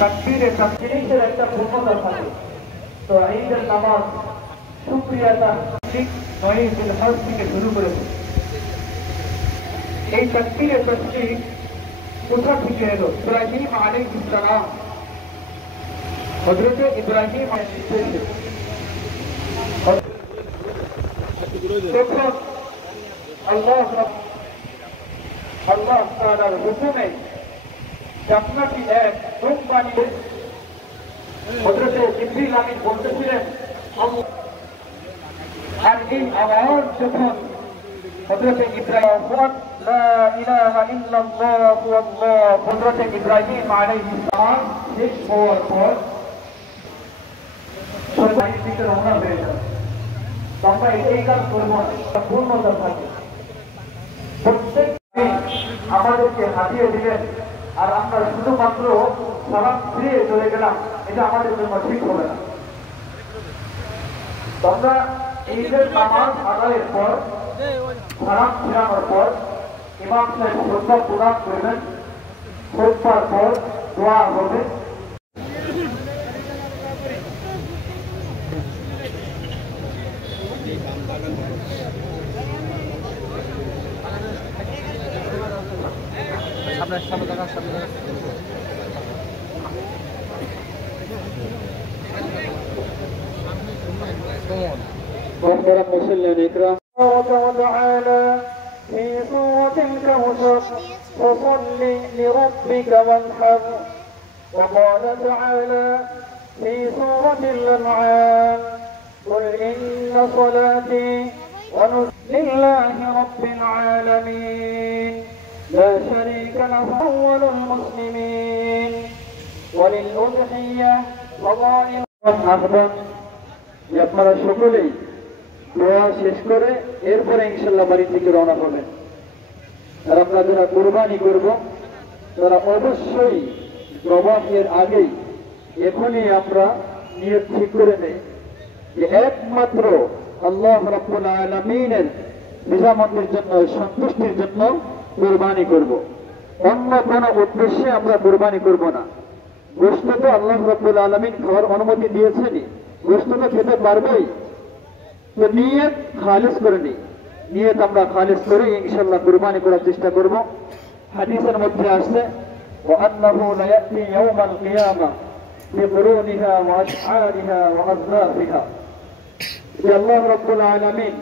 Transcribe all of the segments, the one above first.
তাকবীরে জিনিসের একটা পূর্ণতা থাকে। তো ঈদের নামাজ শুকরিয়াটা ঠিক নয়িল হজ থেকে শুরু করেছে। এই তাকবীরে তসবিহ কোথা থেকে এলো? ইব্রাহিম আলাইহিস সালাম, হযরত ইব্রাহিম আলাইহিস সালাম তখন আল্লাহ তাআলার হুকুমে আপনাকে এক রূপ বানিয়ে হযরত জিবরিল আমিন বলতেছিলেন, আর এই আওয়াজ যখন হযরত ইব্রাহিম লা ইলাহা ইল্লাল্লাহ ওয়াল্লাহ হযরত ইব্রাহিম আলাইহিস সালাম শেষ হওয়ার পর সবাই দিকে রওনা হয়ে যায়। আমরা এই কাজ করবো না, পূর্ণতা থাকে। প্রত্যেক আমাদেরকে হাতিয়ে দিলেন আর আমরা শুধুমাত্র সালাম ফিরিয়ে চলে গেলাম, এটা আমাদের জন্য ঠিক হবে না। তোমরা ঈদের নামাজ আদায়ের পর সালাম ফিরানোর পর ইমাম সাহেব খুতবা প্রদান করবেন। খুতবার পর দোয়া হবে। وتعالى في سورة الكوثر فصل لربك وانحر. وقال تعالى في سورة الأنعام قل إن صلاتي ونسكي لله رب العالمين لا شريك له أول المسلمين وللأضحية فضائل. আপনারা সকলেই দোয়া শেষ করে এরপরে ইনশাআল্লাহ বাড়ি থেকে রওনা করবেন। আর আমরা যারা কুরবানি করব তারা অবশ্যই জবাহের আগেই এখনই আমরা নিয়ত ঠিক করে নেই যে একমাত্র আল্লাহ রাব্বুল আলামিনের নিজামতের জন্য, সন্তুষ্টির জন্য কুরবানি করব। অন্য কোনো উদ্দেশ্যে আমরা কুরবানি করব না। গোশত তো আল্লাহ রাব্বুল আলামিন খাওয়ার অনুমতি দিয়েছেনই, গোশত তো খেতে পারবোই। তো নিয়ত খালিস করে নিই, নিয়ত আমরা খালিস করে ইনশাআল্লাহ কুরবানি করার চেষ্টা করব। হাদিসের মধ্যে আসছে ওয়ান্নাহু লা ইয়াতি ইয়াউমাল কিয়ামা বিকুরুনিহা ওয়া আশআরিহা ওয়া আযরাফিহা, যে আল্লাহ রাব্বুল আলামিন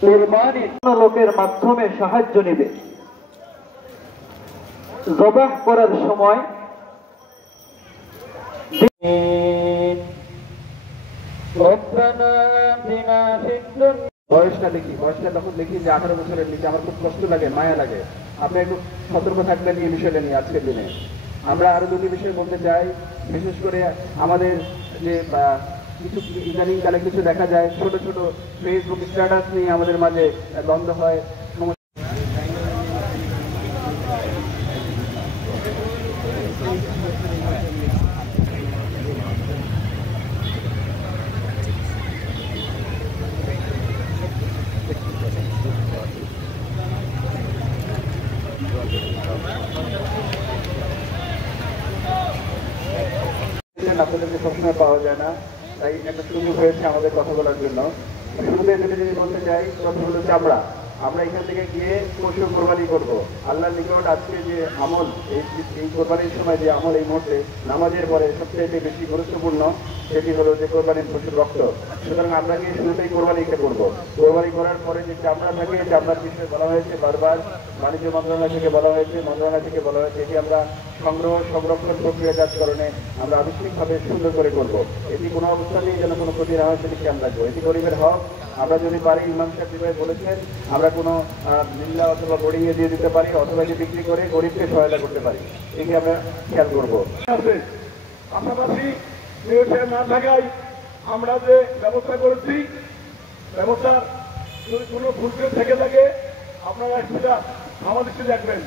কুরবানির লোকের মাধ্যমে সাহায্য নেবে। জবাহ করার সময় বয়সটা লিখি, বয়সটা তখন লিখি যে 18 বছরের নিচে। আমার খুব কষ্ট লাগে, মায়া লাগে। আপনি একটু সতর্ক থাকবেন এই বিষয়টা নিয়ে। আজকের দিনে আমরা আরো দুটি বিষয় বলতে চাই। বিশেষ করে আমাদের যে কিছু ইদানিং কালে কিছু দেখা যায়, ছোট ছোট ফেসবুক স্ট্যাটাস নিয়ে আমাদের মাঝে দ্বন্দ্ব হয়। আপনাদেরকে সবসময় পাওয়া যায় না, তাই একটা সুযোগ হয়েছে আমাদের কথা বলার জন্য। শুরুতে যদি বলতে চাই, কথা হলো চামড়া। আমরা এখান থেকে গিয়ে পশু কোরবানি করবো। আল্লাহর নিকট আজকে যে আমল, এই কোরবানির সময় যে আমল, এই মুহূর্তে নামাজের পরে সবচেয়ে বেশি গুরুত্বপূর্ণ, সেটি হলো যে কোরবানির পশুর রক্ত। সুতরাং আমরা গিয়ে শুরুতেই কোরবানিটা করবো। কোরবানি করার পরে যে চামড়া থাকে, চামড়ার বিষয়ে বলা হয়েছে বারবার, বাণিজ্য মন্ত্রণালয় থেকে বলা হয়েছে, এটি আমরা সংগ্রহ সংরক্ষণ প্রক্রিয়াজাতকরণে আমরা আবশ্যিকভাবে সুন্দর করে করব। এটি কোনো অবস্থাতেই যেন কোনো ক্ষতি না হয় সেটি খেয়াল রাখবো। এটি গরিবের হক। আমরা যদি পারি, ইমাম সাহেব বলেছেন, আমরা কোনো মিল্লা অথবা গড়িয়ে দিয়ে দিতে পারি, অথবা যে বিক্রি করে গরিবকে সহায়তা করতে পারি, এটি আমরা খেয়াল করবো। পাশাপাশি না থাকায় আমরা যে ব্যবস্থা করেছি, ব্যবস্থা যদি কোনো ভুল থেকে থাকে আপনারা সেটা আমাদের দেখবেন।